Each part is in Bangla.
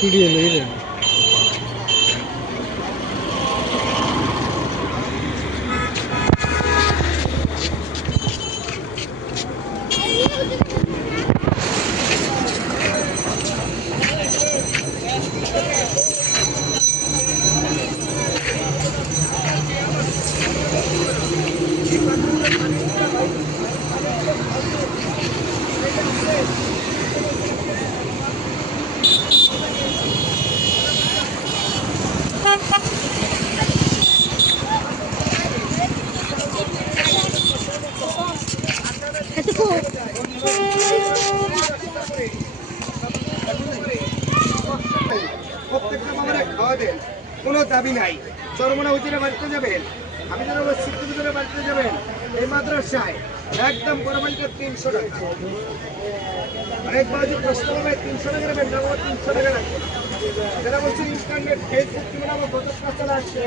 ভিডিও লইলেন প্রত্যেকটা বাবারে খাওয়াবেন, কোনো দাবি নাই। চরমনা হুজুরে বাড়িতে যাবেন, আমি যেন সিদ্ধ হুজুরে বাড়িতে যাবেন, এই মাদ্রাসায় একদম কোরবানিটা 300 টাকা। অনেকবার যদি প্রশ্ন হবে 300 টাকা নেবেন, না 300 টাকা রাখবেন। যারা বলছেন ইন্টারনেট ফেসবুক কিংবা আমার কত টাকা চলে আসছে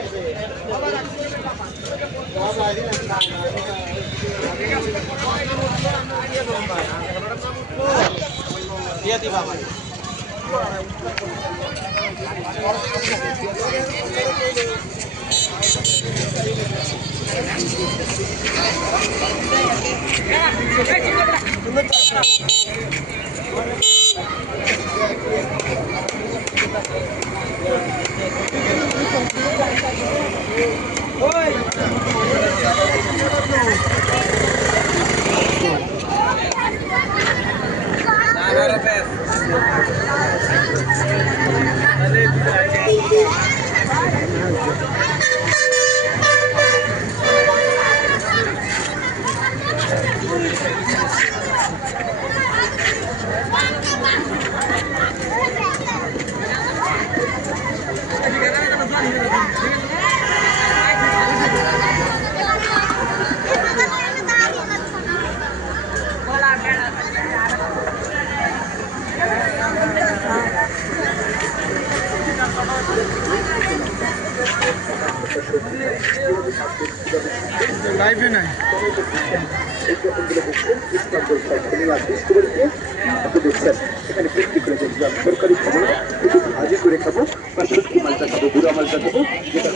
আবার দিয়ে দিবা ভাই। লাইভে নাই এখানে বিক্রি করে দেখলাম সরকারি খাবো একটু ভাজি করে খাবো বা সত্যি মালটা খাবো বুড়া মালটা খাবো যেটা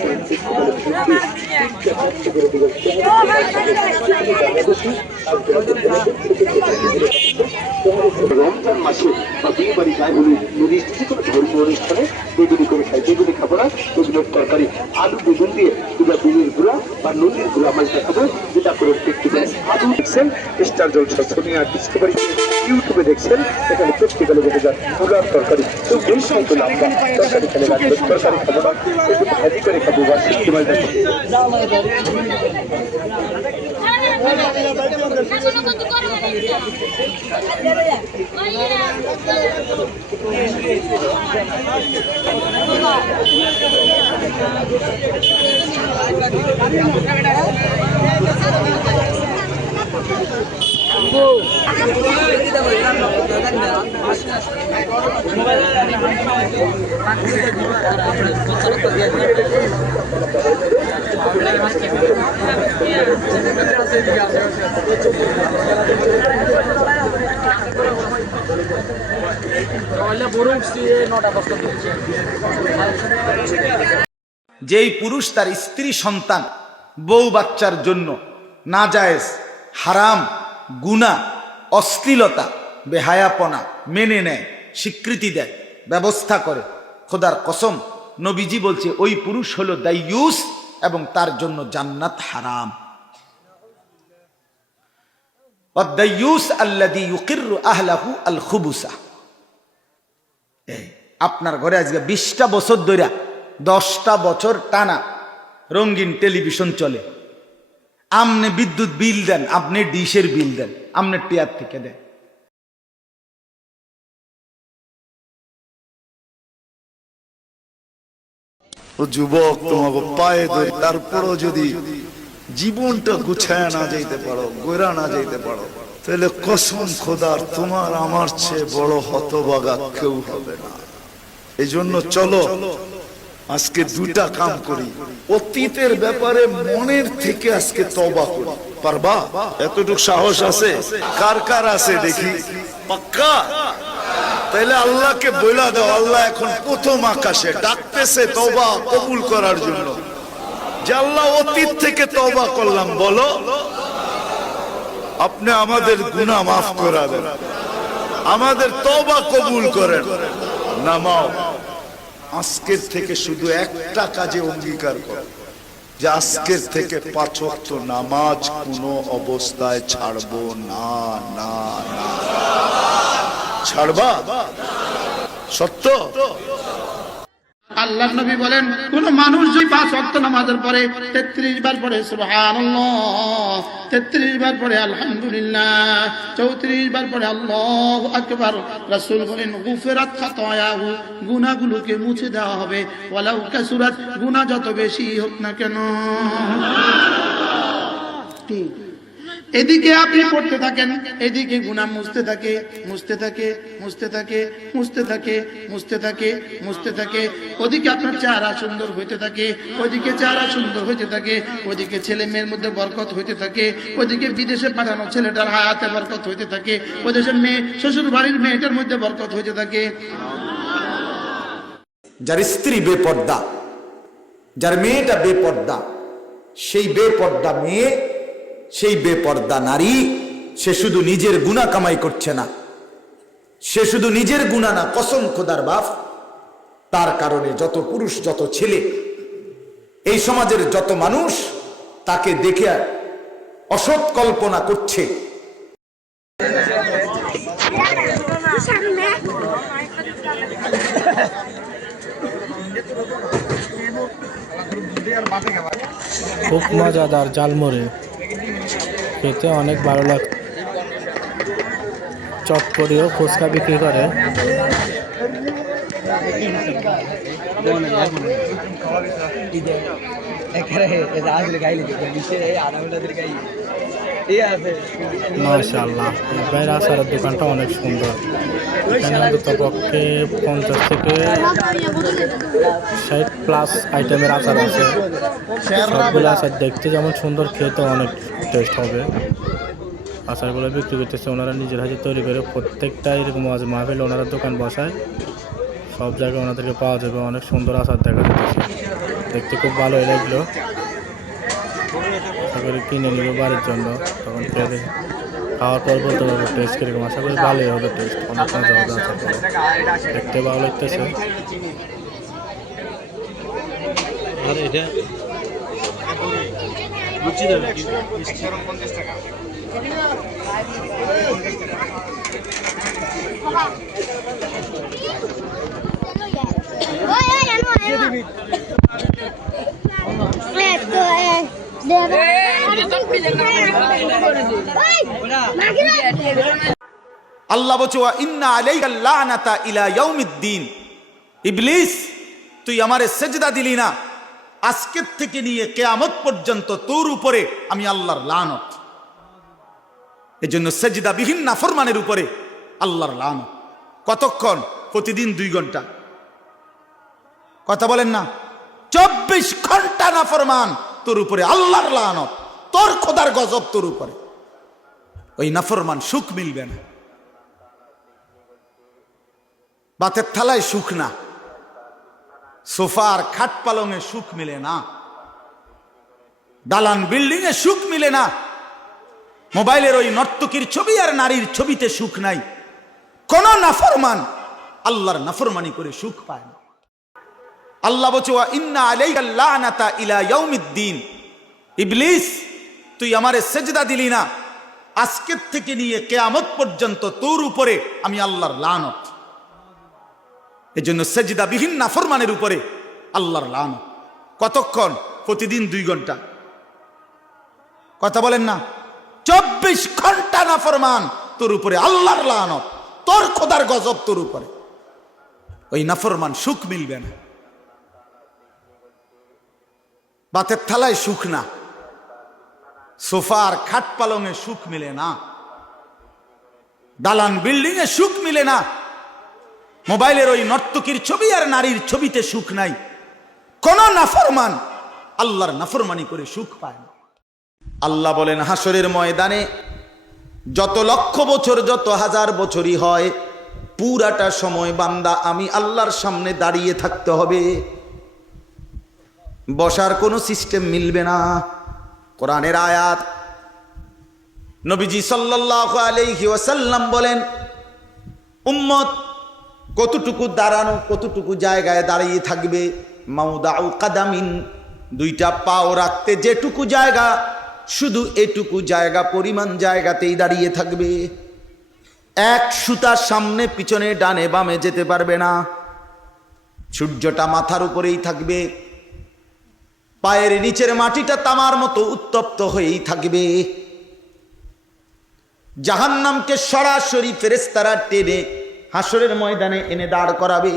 রমজান মাসে বা বিয়ে বাড়ি যায় হলে নির্দিষ্ট কোনো ধর্মীয় অনুষ্ঠানে বেগুনি করে খাই। বেগুনি খাবো না, বেগুনের তরকারি আলু বেগুন দিয়ে দুটা বেগুনির গুঁড়া বা নুনের গুঁড়া মাছটা খাবো যেটা করে প্র্যাকটিক্যাল। আলু দেখছেন স্টার জলসা সোনিয়া ডিসকভারি ইউটিউবে দেখছেন, এখানে প্র্যাকটিক্যালে দেখে যান গুঁড়ার তরকারি। কেউ বেশ হয়তো লম্বা তরকারি খেলে রাখবেন, তরকারি খাবো না একটু ভাজি করে খাবো বা সত্যি মাছটা খাবো। যেই পুরুষ তার স্ত্রী সন্তান বউ বাচ্চার জন্য নাজায়েজ হারাম গুনাহ অশ্লীলতা বেহায়াপনা মেনে নেয়, স্বীকৃতি দেয়, ব্যবস্থা করে, খোদার কসম নবীজি বলছে ওই পুরুষ হলো দাইয়ুস এবং তার জন্য জান্নাত হারাম। ওয়াদ-দাইয়ুস আল্লাযী ইউকিররু আহলাহু আল খুবুসা। আপনার ঘরে আজকে 20টা বছর ধরে 10টা বছর টানা রঙিন টেলিভিশন চলে, আপনি বিদ্যুৎ বিল দেন, আপনি ডিশের বিল দেন, আপনি টিয়ার থেকে দেন। ও যুবক তোমাকে পায়ে ধরে তারপরও যদি জীবনটা গুছায় না যাইতে পারো, গোরা না যাইতে পারো, তাহলে কসম খোদার তোমার আমার চেয়ে বড় হতভাগা কেউ হবে না। এই জন্য চলো আজকে দুটা কাম করি, অতীতের ব্যাপারে মনের থেকে আজকে তওবা করি। পারবা? এতটুকু সাহস আছে? কার কার আছে দেখি? পাক্কা তাহলে আল্লাহকে বলে দাও, আল্লাহ এখন প্রথম আকাশে ডাকতেছে তওবা কবুল করার জন্য, যে আল্লাহ অতীত থেকে তওবা করলাম, বলো আপনি আমাদের গুনাহ মাফ করে দেন, আমাদের তওবা কবুল করেন। নামাও, আজকের থেকে শুধু একটা কাজে অঙ্গীকার করো, যে আজকের থেকে 5 ওয়াক্ত নামাজ কোনো অবস্থায় ছাড়বো না। না না, ছাড়বা? সত্য? আল্লাহ নবী বলেন, কোন মানুষ যদি 5 ওয়াক্ত নামাজের পরে 33 বার পড়ে সুবহানাল্লাহ, 33 বার পড়ে আলহামদুলিল্লাহ, 34 বার পড়ে আল্লাহু আকবার, রাসূল বলেন গুফিরাত খাতায়াহু, গুনাহগুলোকে মুছে দেওয়া হবে, ওয়ালাউ কাসুরাত, গুনাহ যত বেশি হোক না কেন। ঠিক এদিকে আপনি পড়তে থাকেন, এদিকে গুনাহ মুছতে থাকে, মুছতে থাকে, মুছতে থাকে, মুছতে থাকে, মুছতে থাকে, মুছতে থাকে। ওদিকে আপনার চেহারা সুন্দর হইতে থাকে, ওদিকে চেহারা সুন্দর হইতে থাকে, ওদিকে ছেলে মেয়ের মধ্যে বরকত হইতে থাকে, ওদিকে বিদেশে পাঠানো ছেলেটার হায়াতে বরকত হইতে থাকে, ওদেশের মেয়ে শ্বশুর বাড়ির মেয়েটার মধ্যে বরকত হইতে থাকে। যার স্ত্রী বেপর্দা, যার মেয়েটা বেপর্দা, সেই বেপর্দা মেয়ে, সেই বেপর্দা নারী, সে শুধু নিজের গুনাহ কামাই করছে না, সে শুধু নিজের গুনাহ না, কসম খোদার বাপ, তার কারণে যত পুরুষ, যত ছেলে, এই সমাজের যত মানুষ তাকে দেখে অসৎ কল্পনা করছে। খুব মজাদার ঝালমুড়ি, খেতে অনেক ভালো লাগে। চটপটিও ফুচকা বিক্রি করে। মাশাআল্লাহ, এবার আচারের দোকানটা অনেক সুন্দর। এখানে অন্তত পক্ষে 50 থেকে 60+ আইটেমের আচার আছে। সবগুলো আচার দেখতে যেমন সুন্দর, খেতে অনেক টেস্ট হবে। আচারগুলো বিক্রি করতেছে ওনারা নিজের হাতে তৈরি করে। প্রত্যেকটা এরকম মাহফিল ওনারা দোকান বসায়, সব জায়গায় ওনাদেরকে পাওয়া যাবে। অনেক সুন্দর আচার দেখা যাচ্ছে, দেখতে খুব ভালোই লাগলো। আশা করি কিনে নিব বাড়ির জন্য, তখন খেয়ে খাওয়ার পর বলতে পারবো টেস্ট কীরকম। আশা করি ভালোই হবে টেস্ট, অনেক মজা হবে আচারগুলো, দেখতে ভালো লাগতেছে। আল্লাহ বলছে, ওয়া ইন্না আলাইকা লানাতা ইলা ইয়াউমিদ্দিন, ইবলিস তুই আমারে সেজদা দিলি না, আজকের থেকে নিয়ে কিয়ামত পর্যন্ত তোর উপরে আমি আল্লাহর লানত। এজন্য সেজদাবিহীন নাফরমানের উপরে আল্লাহর লানত। কতক্ষণ? প্রতিদিন 2 ঘন্টা। কথা বলেন না? 24 ঘন্টা নাফরমান, তোর উপরে আল্লাহর লানত, তোর খোদার গজব তোর উপরে। ওই নাফরমান সুখ মিলবে না, বাতের থালায় সুখ না, সোফার খাট পালঙে সুখ মিলে না, দালান বিল্ডিং এ সুখ মিলে না, মোবাইলের ওই নর্তকীর ছবি আর নারীর ছবিতে সুখ নাই। কোন নাফরমান আল্লাহর নাফরমানি করে সুখ পায় না। আল্লাহ বলছে, ওয়া ইন্না আলাইকা লানাতা ইলা ইয়াউমিদ্দিন, ইবলিস তুই আমারে সেজদা দিলি না, আজকের থেকে নিয়ে কিয়ামত পর্যন্ত তোর উপরে আমি আল্লাহর লানত। এজন্য সেজদাবিহীন নাফরমানের উপরে আল্লাহর লানত। কতক্ষণ? প্রতিদিন 2 ঘন্টা। কথা বলেন না? 24 ঘন্টা নাফরমান, তোর উপরে আল্লাহর লানত, তোর খোদার গজব তোর উপরে। ওই নাফরমান সুখ মিলবে না, বাতের থালায় সুখ না, সোফার খাট পালঙে সুখ মিলে না, দালান বিল্ডিং এ সুখ মিলে না, মোবাইলের ওই নর্তকীর ছবি আর নারীর ছবিতে সুখ নাই। কোন নাফরমান আল্লাহর নাফরমানি করে সুখ পায় না। আল্লাহ বলেন, হাসরের ময়দানে যত লক্ষ বছর, যত হাজার বছরই হয়, পুরাটা সময় বান্দা আমি আল্লাহর সামনে দাঁড়িয়ে থাকতে হবে, বসার কোনো সিস্টেম মিলবে না। কোরআনের আয়াত, নবীজি সাল্লাল্লাহু আলাইহি ওয়াসাল্লাম বলেন, উম্মত কতটুকু দাঁড়ানো, কতটুকু জায়গায় দাঁড়িয়ে থাকবে, মাউদাউ কাদামিন, দুইটা পাও রাখতে যেটুকু জায়গা, শুধু এটুকু জায়গা পরিমাণ জায়গাতেই দাঁড়িয়ে থাকবে। এক সুতা সামনে পিছনে ডানে বামে যেতে পারবে না। সূর্যটা মাথার উপরেই থাকবে, পায়ের নিচের মাটিটা তামার মতো উত্তপ্ত হয়েই থাকবে। জাহান্নামকে সরাসরি ফেরেশতারা টেনে হাসরের ময়দানে এনে দাঁড় করাবে।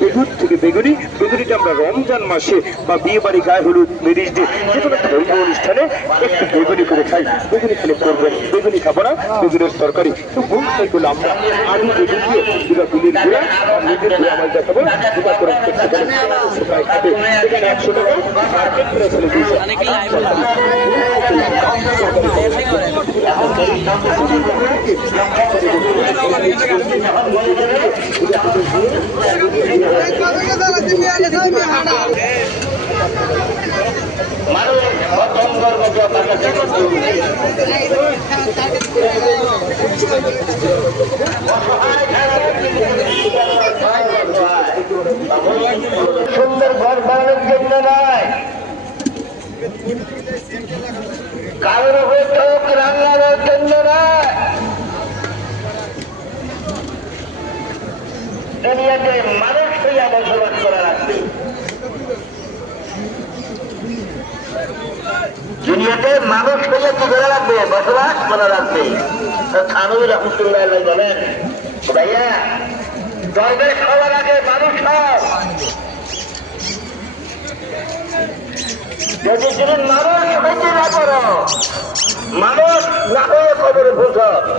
বেগুন থেকে বেগুনি, বেগুনিটা আমরা রমজান মাসে বা বিয়ে বাড়ি, গায়ে হলুদ, ম্যারেজ ডে, যে কোনো ধর্মীয় অনুষ্ঠানে একটু বেগুনি করে খাই। বেগুনি খেলে করবেন, বেগুনি খাবো না, বেগুনের তরকারি। তো ভুল সেগুলো আমরা আলু বেগুন দিয়ে দুটা বিলির গুঁড়া আর নিজের গুঁড়া আমার দেখাবো, যেটা করে সেখানে খাবে। এখানে 100 টাকা মার্কেট করে ফেলে দিয়েছে। সুন্দর ঘর বানানোর জন্য নয়, কারোর উপর চোখ রাঙানোর জন্য নয়, দুনিয়াতে মানুষ হইয়া বসবাস করা রাখবে। দুনিয়াতে মানুষ হইয়া কি করা রাখবে? বসবাস করা রাখবে। থানবী রহমতুল্লাহ বলেন, ভাইয়া দরবেশ হওয়ার আগে মানুষ হও। যদি তুমি মানুষ হইতে না করো, মানুষ না হয়ে কবরে বুঝ,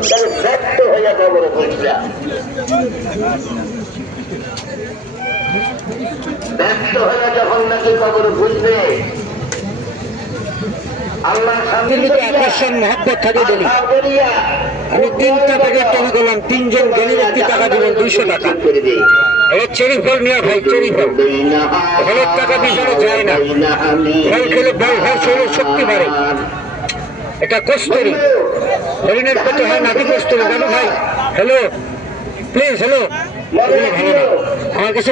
তাহলে ব্যক্ত হইয়া কবরে বুঝলা। ব্যস্ত হয়ে যখন নাকি কবর বুঝবে আল্লাহ আকর্ষণ মহব্বত থাকে বলি আমি 3টা টাকা টাকা করলাম, 3জন জ্ঞানী ব্যক্তি টাকা দিবেন 200 টাকা করে দিই। চেরি ফল নিয়ে ভাই, চেরি ফল ফলের টাকা পিছনে যায় না, ফল খেলে ভাই শরীর শক্তি বাড়ে। এটা কষ্টরি হরিণের পেটে হয় নাকি কষ্টরি জানো ভাই। হ্যালো প্লিজ, হ্যালো ভালো না, আমার কাছে